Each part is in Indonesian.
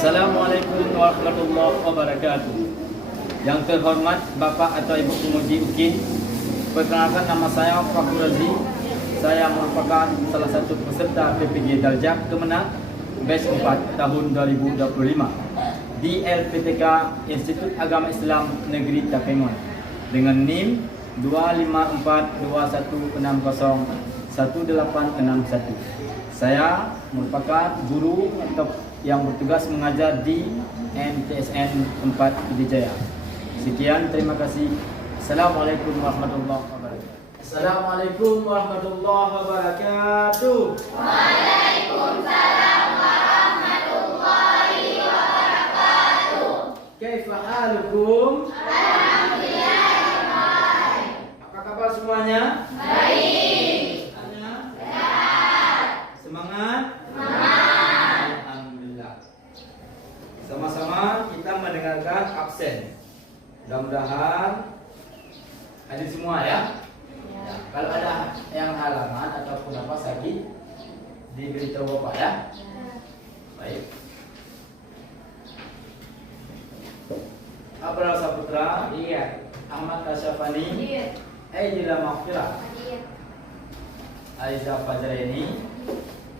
Assalamualaikum warahmatullahi wabarakatuh. Yang terhormat Bapak atau Ibu Penguji UKIN, perkenalkan nama saya Fakhur Razi. Saya merupakan salah satu peserta PPG Darjah Kemenang Batch 4 tahun 2025 di LPTK Institut Agama Islam Negeri Takengon dengan NIM 25421601861. Saya merupakan guru yang bertugas mengajar di MTSN 4 Pidijaya. Sekian, terima kasih. Assalamualaikum warahmatullahi wabarakatuh. Assalamualaikum warahmatullahi wabarakatuh. Waalaikumsalam warahmatullahi wabarakatuh. Kaifa halukum? Alhamdulillah. Apa kabar semuanya? Baik. Sehat. Semangat? Alhamdulillah. Sama-sama kita mendengarkan absen. Mudah-mudahan hadir semua ya. Kalau ada yang halangan ataupun apa sakit, diberitahu Bapak ya. Baik. Abrar Saputra, Iya. Ahmad Kasyafani, Iya. Aidila Maghfirah, Iya. Aiza Fajraini,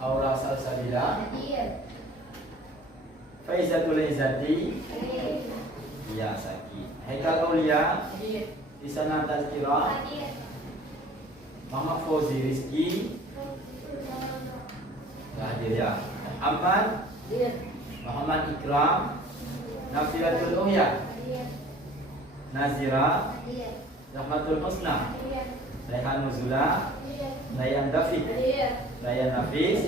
Aura Salsabila, Iya. Faizatul Izzati, Iya. Ya Saki, Haikal Aulia, Iya. Isana Tazkira, Muhammad Fauzi Rizki, nggak hadir ya. Ahmad, Iya. Muhammad Ikram, Nafilatul Uhya, Iya. Nazira, Iya. Rahmatul Husna, Iya. Raihan Nuzula, Iya. Rayan Dafiq, Iya. Rayan Nafis,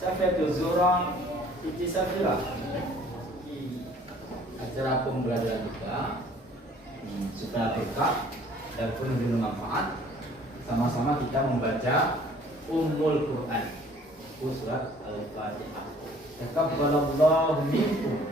Safiatul Zura, Iti Safira. Acara pembelajaran kita supaya berkah dan penuh dengan manfaat. Sama-sama kita membaca Ummul Quran, surat Al-Fatihah. Taqabbalallahu minkum.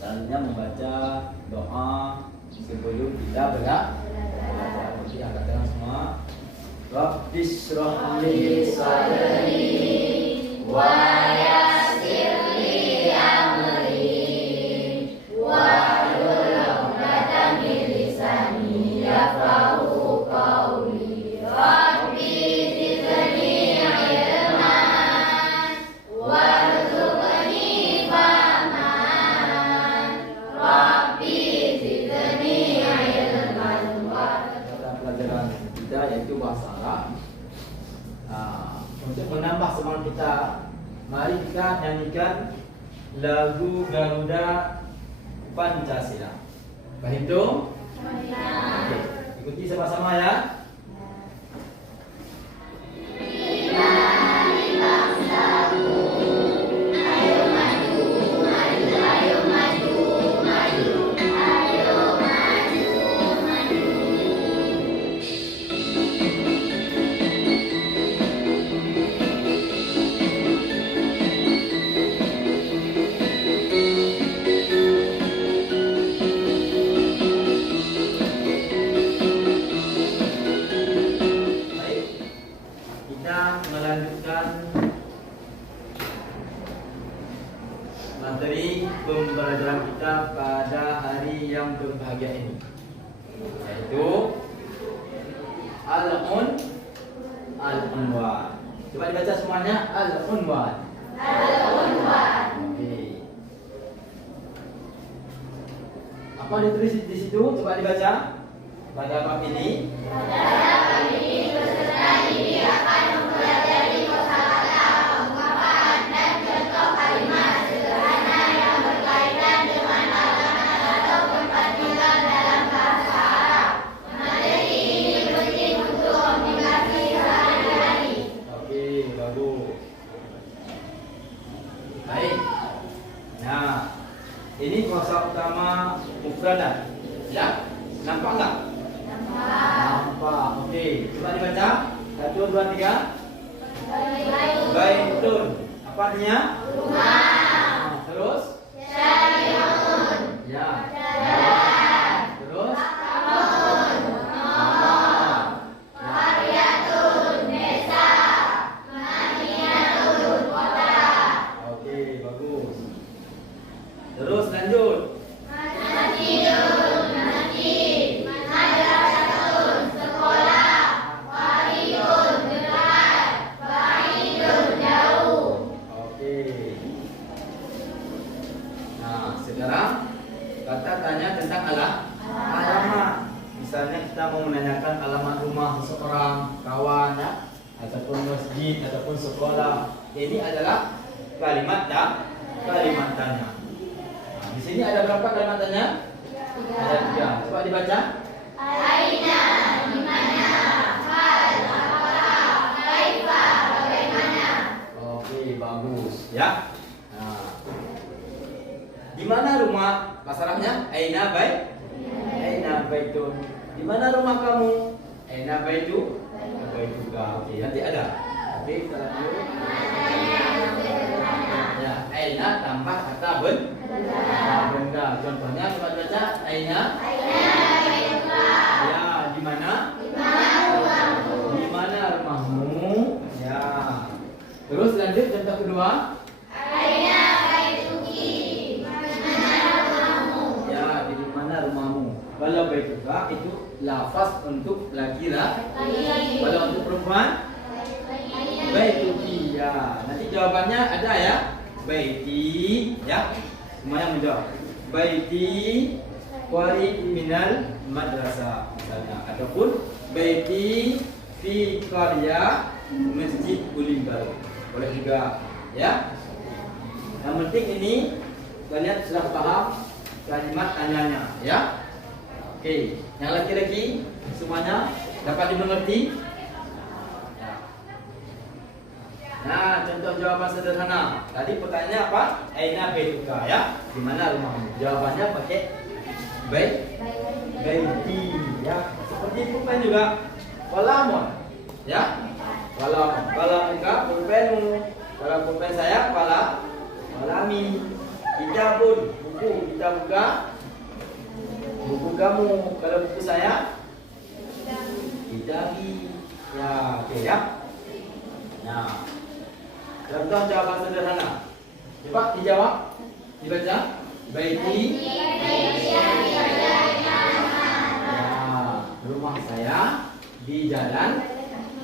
Selanjutnya membaca doa sebelum kita belajar. Jadi angkat tangan semua. Rabbis shrah li sadri Wa yassir li amri wahlul 'uqdatam min lisani yafqahu qawli. Rabbi zidni ilman warzuqni fahman. Rabbi zidni ilman Mata pelajaran kita yaitu bahasa Arab. Untuk menambah semangat kita, mari kita nyanyikan lagu Garuda Pancasila. Berhitung? Oke, ikuti sama-sama ya. materi pembelajaran kita pada hari yang berbahagia ini, yaitu Al-unwan. Coba dibaca semuanya. Al-unwan. Oke. Apa ditulis di situ? Coba dibaca. Pada bab ini. Peserta didik akan mempelajari kosakata, ungkapan, dan contoh kalimat sederhana yang berkaitan dengan alamat atau partikel dalam bahasa Arab. Materi ini penting untuk komunikasi sehari-hari. Oke, bagus. Baik. Nah, ini kosa utama mufradat. Ya, nampak nggak? Nampak. Oke, coba dibaca. 1, 2, 3. Baitun. Apa artinya? Rumah. Terus? Ya. Terus? Oke, bagus. Terus lanjut. Oke. Nah, sekarang kata tanya tentang alamat. Misalnya kita mau menanyakan alamat rumah seseorang, kawan, ya, ataupun masjid, ataupun sekolah. Ini adalah kalimat tanya. Nah, di sini ada berapa kalimat tanya? Ada 3. Coba dibaca. Aina, di mana? Hal, apakah? Kaifa, bagaimana? Oke, bagus ya. Nah, di mana rumah? Masalahnya aina baitun. Di mana rumah kamu? Aina baituka. Oke, nanti ada. Oke, kita lanjut. Ya, aina tambah kata benda. Contohnya coba baca aina. Ya, di mana? Di mana rumahmu? Ya. Terus lanjut contoh kedua. Ya, di mana rumahmu? Kalau baituka itu lafaz untuk laki-laki. Kalau untuk perempuan baituki. Ya, nanti jawabannya ada ya. Baiti, ya. Semuanya menjawab. Baiti qarib minal madrasah misalnya, ataupun baiti fi qarya masjid Ulin Baru. Boleh juga, ya. Yang penting ini kalian sudah paham kalimat tanyanya, ya. Oke, yang laki-laki semuanya dapat dimengerti. Nah, contoh jawaban sederhana. Tadi pertanyaannya apa? Aina baituka, ya. Di mana rumahmu? Jawabannya pakai baiti, ya. Seperti pulpen juga. Qalamun, ya. Qalamuka pulpenmu. Kalau pulpen saya qalami. Kitabun, buku. Kitabuka buku kamu. Kalau buku saya kitabi. Ya, oke ya. Nah, contoh jawaban sederhana. Coba dijawab, dibaca. Baiti. Ya, rumah saya di Jalan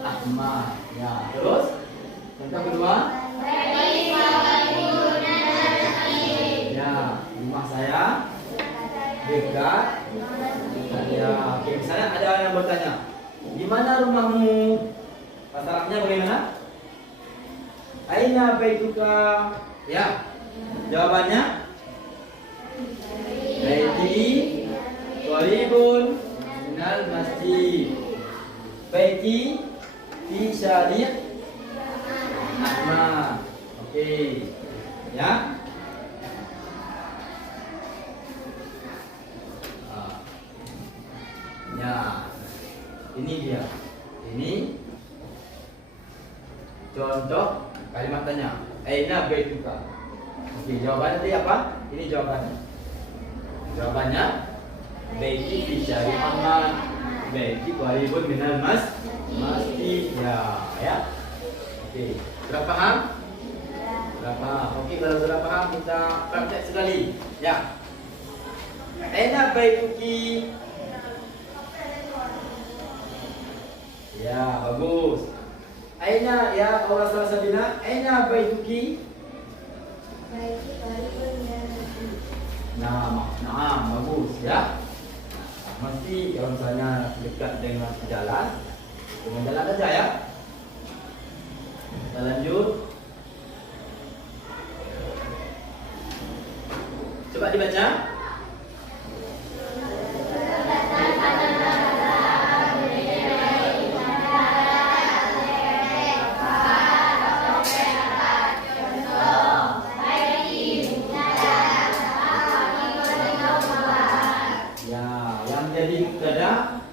Ahmad. Ya, terus contoh kedua. Ya, rumah saya dekat. Ya, oke. Misalnya ada orang yang bertanya, di mana rumahmu? Masalahnya bagaimana? Aina baituka? Ya, jawabannya baiti qaribun minal masjid. Baiti fi syari' Ahmad. Oke, ya. Ya, ini dia. Ini contoh kalimat tanya. Aina baituka? Oke, jawabannya tadi apa? Ini jawabannya. Jawabannya baiti fi syari' Ahmad. Baiti qaribun minal masjid. Ya. Oke, sudah paham? Sudah paham. Oke, kalau sudah paham kita praktek sekali. Ya. Aina baituki? Ya, bagus. Aina ya Allah salah sabina, aina baituki? Nah, bagus ya. Mesti kalau misalnya dekat dengan jalan aja ya. Kita lanjut. Coba dibaca.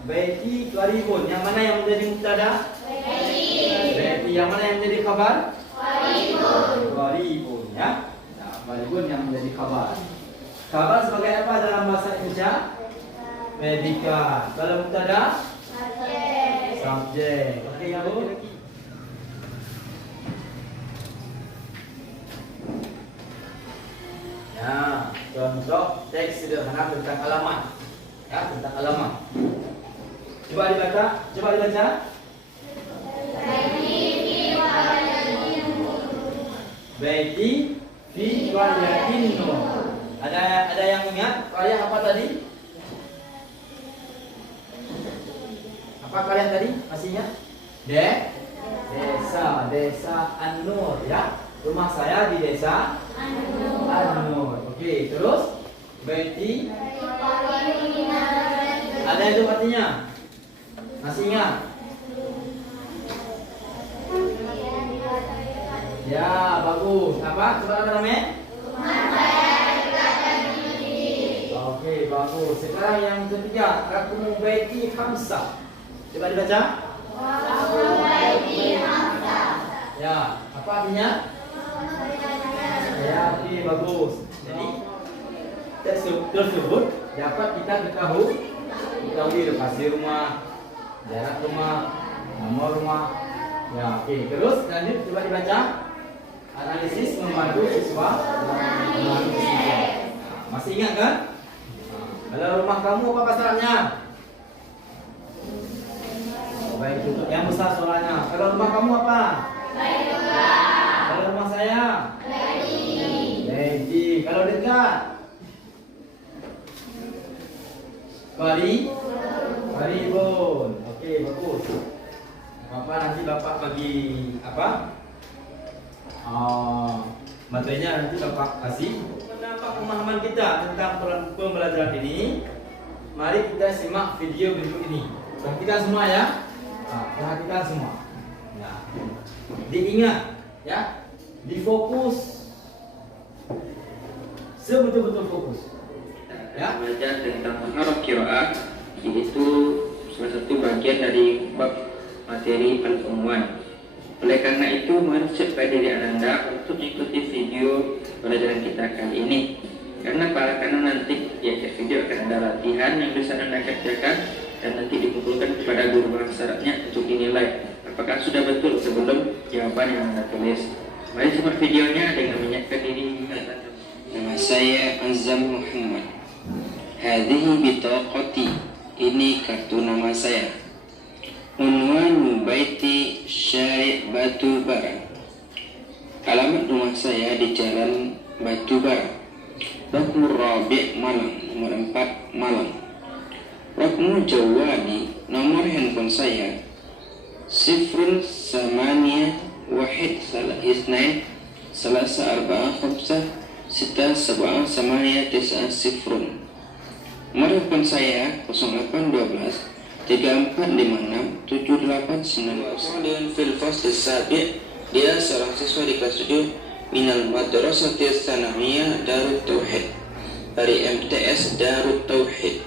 Baiti qaribun. Yang mana yang menjadi mubtada? Baiti. Yang mana yang menjadi khabar? Qaribun ya. Nah, qaribun yang menjadi khabar. Khabar sebagai apa dalam bahasa Indonesia? Predikat. Kalau mubtada? Subjek. Okey ya, Bu. Ya, contoh teks sederhana tentang alamat. Ya, tentang alamat. Coba dibaca. Baiti fi qaryatin Nur. Ada yang ingat qarya apa tadi? Apa qarya tadi? Masih ingat? Desa An-Nur ya. Rumah saya di desa An-Nur. Okey, terus baiti ada itu artinya? Masih ingat? Ya, bagus. Apa? Coba namanya? Okey, bagus. Sekarang yang ketiga, raqmu baiti khamsah. Coba dibaca. Ya, apa artinya? Ya, okey, bagus. Jadi teks tersebut dapat kita ketahui lokasi rumah, jarak rumah, nomor rumah. Ya, okey. Terus lanjut, coba dibaca. Analisis membantu siswa mengenali siswa. Masih ingat kan? Kalau rumah kamu apa pasarannya? Baik, tutup yang besar suaranya. Kalau rumah kamu apa? Kalau rumah saya? Baiti. Kalau dekat? Qaribun. Okey, bagus. Bapak nanti Bapak bagi apa? Materinya nanti Bapak kasih. Menambah pemahaman kita tentang pembelajaran ini, mari kita simak video berikut ini. Perhatikan semua ya. Perhatikan semua. Nah, diingat ya, difokus, sebetul-betul fokus. Ya, belajar tentang pengaruh qiraah, yaitu salah satu bagian dari bab materi al-unwan. Oleh karena itu, mengajak pada diri Anda untuk mengikuti video pelajaran kita kali ini. Karena nanti di akhir video akan ada latihan yang bisa Anda kerjakan dan nanti dikumpulkan kepada guru bahasa Arabnya untuk dinilai apakah sudah betul sebelum jawaban yang Anda tulis. Mari simak videonya dengan menyiapkan diri. Nama saya Azam Muhammad. Hadhihi bitaqati. Ini kartu nama saya. Unwanu baiti Syari' Batu Bara. Alamat rumah saya di Jalan Batu Bara. Raqmu Rabi' Malang, nomor 4 Malang. Raqmu Jawadi, nomor handphone saya 0812 345 Nomor handphone saya 0812 3456 7890. Fil fasl as-sabi', dia seorang siswa di kelas 7 minal madrasati tsanawiyah Darut Tauhid, dari MTS Darut Tauhid.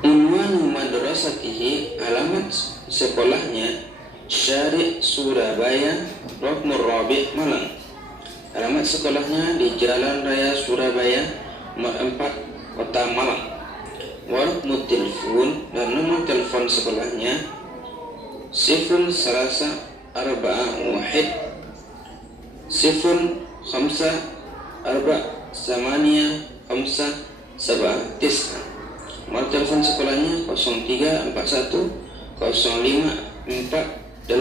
Unwanu madrasatihi, alamat sekolahnya Syari' Surabaya, Raqmur Rabi' Malang. Alamat sekolahnya di Jalan Raya Surabaya, nomor 4 Kota Malang. Warqmu telepon, dan nomor telepon sekolahnya 0341 054 859. Nomor telepon sekolahnya 0341 054859.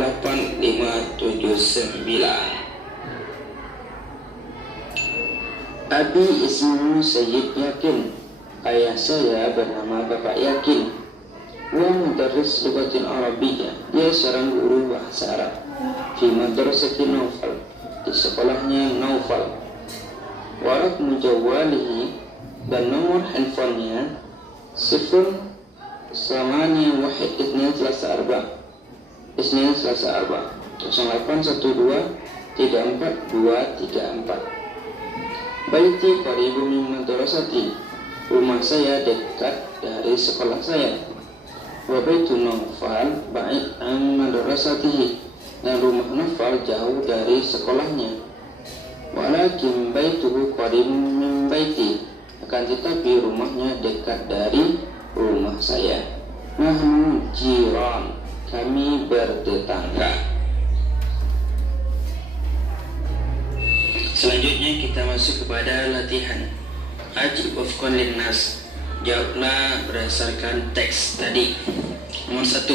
Abi ismu Sayyid Yakin. Ayah saya bernama Bapak Yakin. Wa mudarris lughatil Arabiyyah. Dia seorang guru bahasa Arab. Fi madrasati Naufal. Di sekolahnya Naufal. Wa raqmu jawalihi, dan nomor handphonenya 081234 Baiti qaribu min madrasati. Rumah saya dekat dari sekolah saya. Wa baitu Naufal ba'id an madrasatihi, dan rumah Naufal jauh dari sekolahnya. Walakin baituhu qaribu min baiti, akan tetapi rumahnya dekat dari rumah saya. Nahnu jiran, kami bertetangga. Selanjutnya kita masuk kepada latihan Ajib wafqan linnas. Jawablah berdasarkan teks tadi. Nomor 1.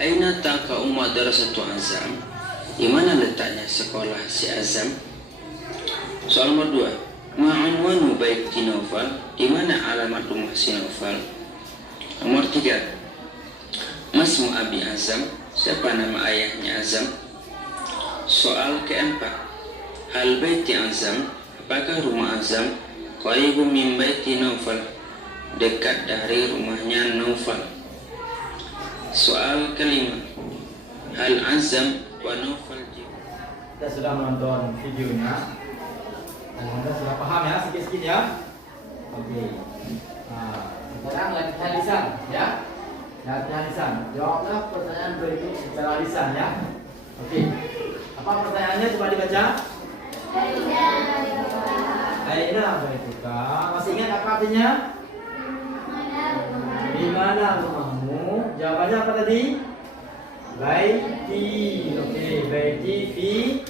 Aina taqa'u madrasatu Azam? Di mana letaknya sekolah si Azam? Soal nomor 2. Ma'unwanu baiti Naufal? Di mana alamat rumah si Naufal? Nomor 3. Masmu Abi Azam? Siapa nama ayahnya Azam? Soal keempat. Hal baiti Azam, apakah rumah Azam qaribu min baiti Naufal, dekat dari rumahnya Naufal? Soal kelima. Hal Azam wa Naufal. Kita sudah menonton videonya dan Anda sudah paham ya sedikit-sedikit ya. Oke. Nah, sekarang latihan lisan ya. Latihan lisan. Jawablah pertanyaan berikut secara lisan ya. Oke. Apa pertanyaannya, coba dibaca? Aina baituka. Masih ingat apa artinya? Di mana rumahmu? Jawabannya apa tadi? Baiti. Oke, baiti fi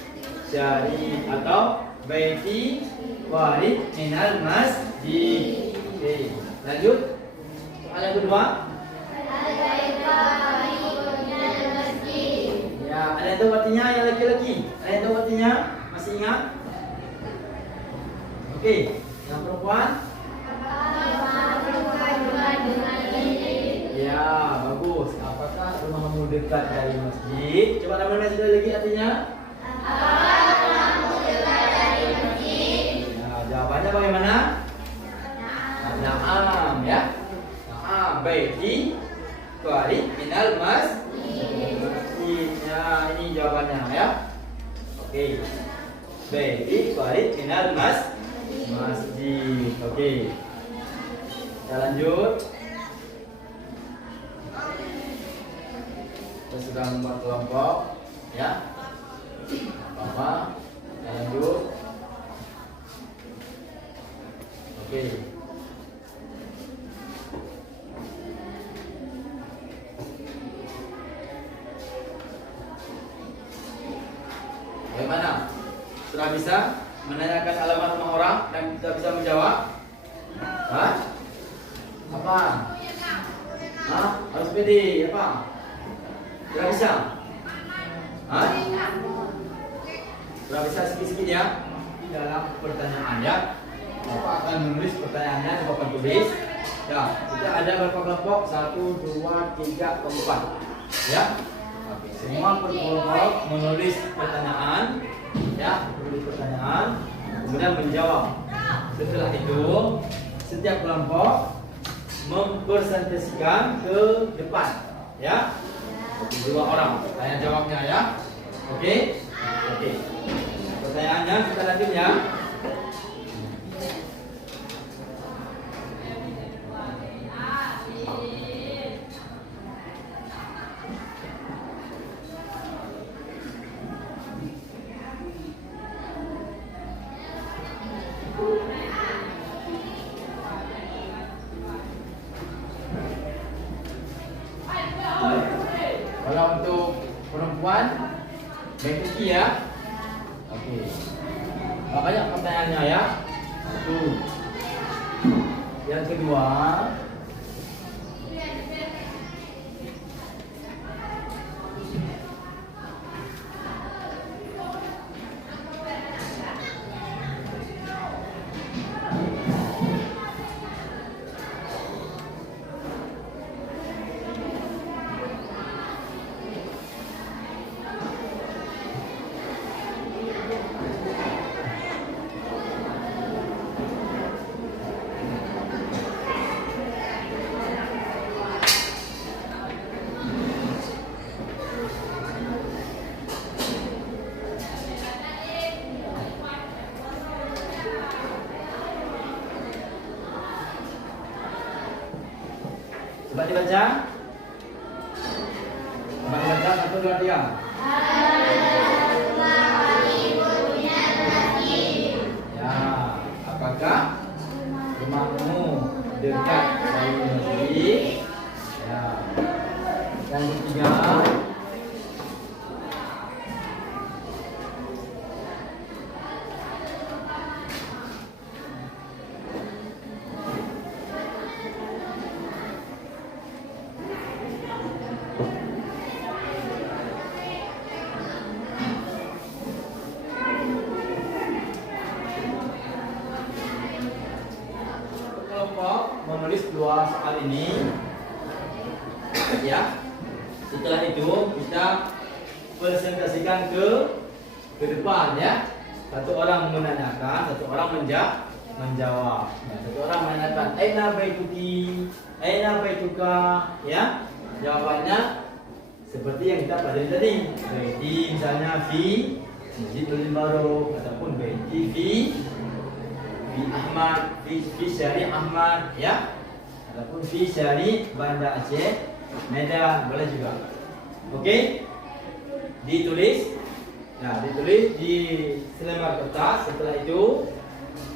syari atau baiti warid minal masjid. Oke, lanjut. Soal yang kedua. Ya, ada yang tahu artinya yang laki-laki? Ada yang tahu artinya? Masih ingat? Oke, yang perempuan? Ya, bagus. Apakah rumahmu dekat dari masjid? Coba namanya sekali lagi artinya? Ya, jawabannya bagaimana? Na'am ya. Na'am, baiti qarib minal masjid. Ya, ini jawabannya ya. Oke. Baiti qarib minal masjid. Oke. Kita lanjut. Kita sudah membuat kelompok ya. Apa? Kita lanjut. Oke. Bagaimana? Sudah bisa menanyakan alamat rumah orang dan tidak bisa menjawab? Hah? Apa? Hah? Harus pede? Apa? Tidak bisa? Hah? Sudah bisa sedikit-sedikit ya? Di dalam pertanyaan ya. Bapak akan menulis pertanyaannya di papan tulis. Ya, kita ada berapa kelompok? 1, 2, 3, 4. Ya. Oke, semua kelompok menulis pertanyaan. Ya, menulis pertanyaan, kemudian menjawab. Setelah itu, setiap kelompok mempresentasikan ke depan. Ya, 2 orang. Tanya jawabnya ya. Oke? Oke. Pertanyaannya kita lanjut ya. Kalau untuk perempuan, Becky ya. Oke. Banyak pertanyaannya ya. Satu. Yang kedua, dibaca? Kembali baca 1, 2, 3. Ya, apakah rumahmu dekat dari masjid? Ya. Yang ketiga, kelompok menulis 2 soal ini. Ya. Setelah itu kita presentasikan ke depan ya. Satu orang menanyakan, satu orang menjawab. Ya, satu orang menanyakan, "Aina baituki?" "Aina baituka?" Ya. Jawabannya seperti yang kita pelajari tadi. Baiti misalnya fi Masjidul Baru ataupun baiti fi Ahmad, fi Syari Ahmad ya. Ataupun fi Syari Banda Aceh Medan boleh juga. Oke, ditulis. Nah, ditulis di selembar kertas. Setelah itu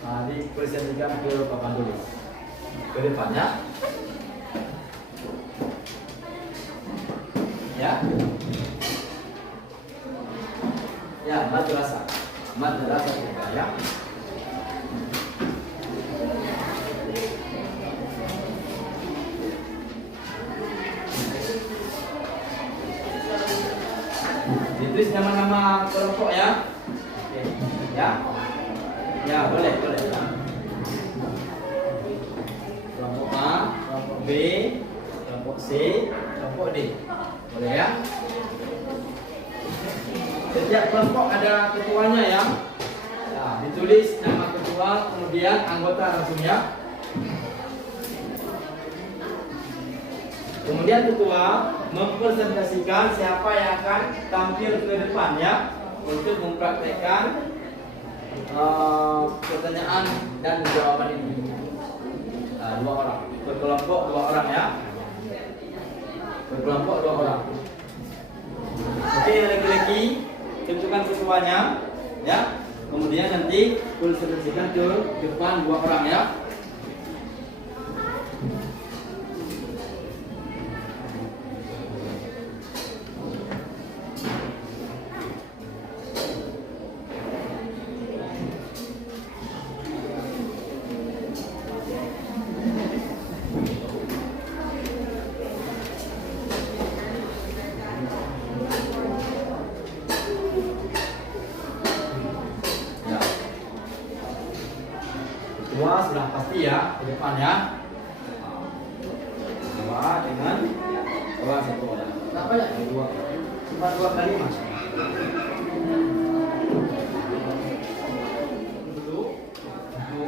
dipresentasikan ke papan tulis ke depannya. Ya. Ya, madrasah juga ya. Ditulis nama-nama kelompok ya. Oke. Ya. Ya, boleh. Ya. Kelompok A, kelompok B, kelompok C, kelompok D. Boleh ya. Setiap kelompok ada ketuanya ya. Nah, ditulis nama ketua, kemudian anggota langsung ya. Kemudian ketua mempresentasikan siapa yang akan tampil ke depan ya untuk mempraktekkan pertanyaan dan jawaban ini. Nah, 2 orang berkelompok, 2 orang ya. Berkelompok 2 orang. Oke, laki-laki tentukan ketuanya ya. Kemudian nanti presentasikan ke depan 2 orang ya. Dua sudah pasti ya di depan ya. Dua dengan orang satu orang. Kenapa ya? Cuma 2 kali mas. Untuk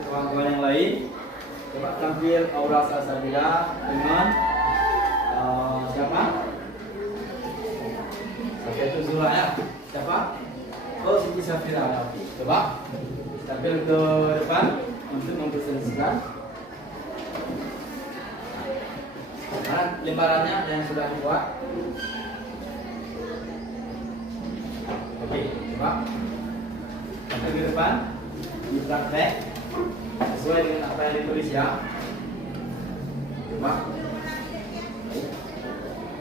kawan-kawan yang lain, coba tampil Aura Salsabila dengan siapa? Safiatul Zula ya. Siapa? Oh, Siti Safira. Coba tampil ke depan untuk mempresentasikan. Nah, lembarannya yang sudah dibuat. Oke, coba sampai ke depan dipraktek sesuai dengan apa yang ditulis ya. Coba.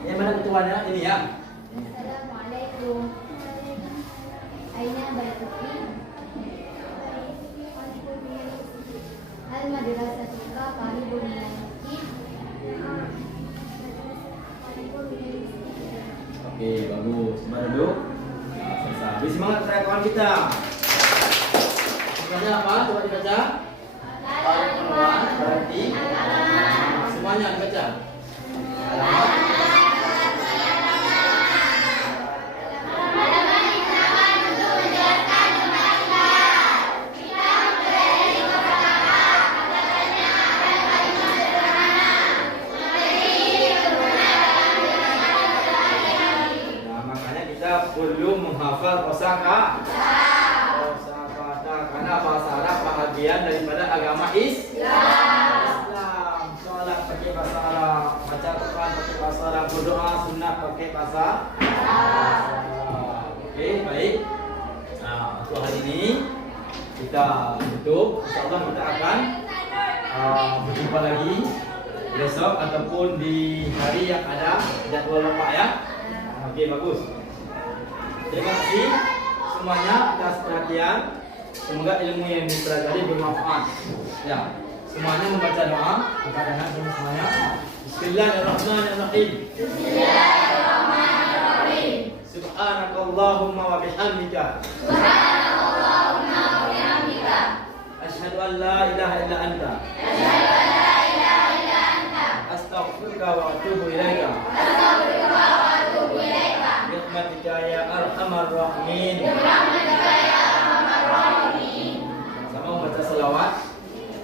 Yang mana ketuanya ini ya? Assalamualaikum. Aina baituki? Al-madrasatuka qaribun minal masjid. Oke, bagus. Coba duduk. Nah, selesai. Beri semangat kepada kawan kita. Semuanya apa? Coba dibaca. Al-Quran berarti semuanya dibaca. Halaman. Perlu menghafal kosakata karena bahasa Arab bahagian daripada agama Islam. Sholat pakai bahasa Arab, baca Quran Kalau berdoa sunnah pakai bahasa Arab. Oke, baik. Nah, untuk hari ini kita tutup. InsyaAllah kita akan berjumpa lagi besok ataupun di hari yang ada jadwal Bapak ya. Oke, bagus. Terima kasih semuanya atas perhatian. Semoga ilmu yang dipelajari bermanfaat. Ya, semuanya membaca doa kepada Nabi semuanya. Bismillahirrahmanirrahim. Bismillahirrahmanirrahim. Subhanakallahumma wa bihamdika. Subhanakallahumma wa bihamdika. Asyhadu an la ilaha illa anta. Asyhadu an la ilaha illa anta. Astaghfiruka wa atubu ilaika. Astaghfiruka wa atubu ilaika. Birahmatika ya arhamar rahimin. Birahmatika ya arhamar rahimin. Sama membaca selawat.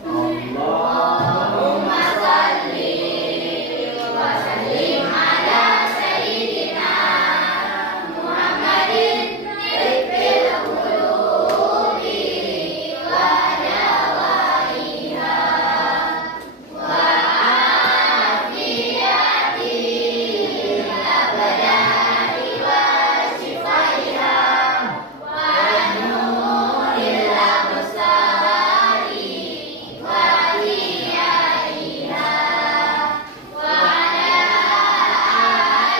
Allahumma shalli wa sallim ala sayyidina Muhammadin tibbil qulubi wa dawaiha wa afiyati abadani wa shifaiha wa nuril absari wa diyaiha wa ala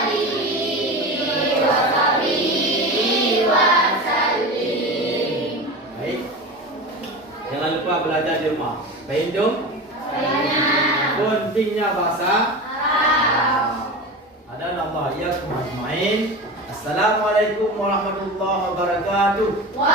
alihi wa sahbihi wa sallim. Baik. Jangan lupa belajar di rumah. Baik, Jom. Pentingnya bahasa Arab. Ada nama ya ajmain. Assalamualaikum warahmatullahi wabarakatuh. Wa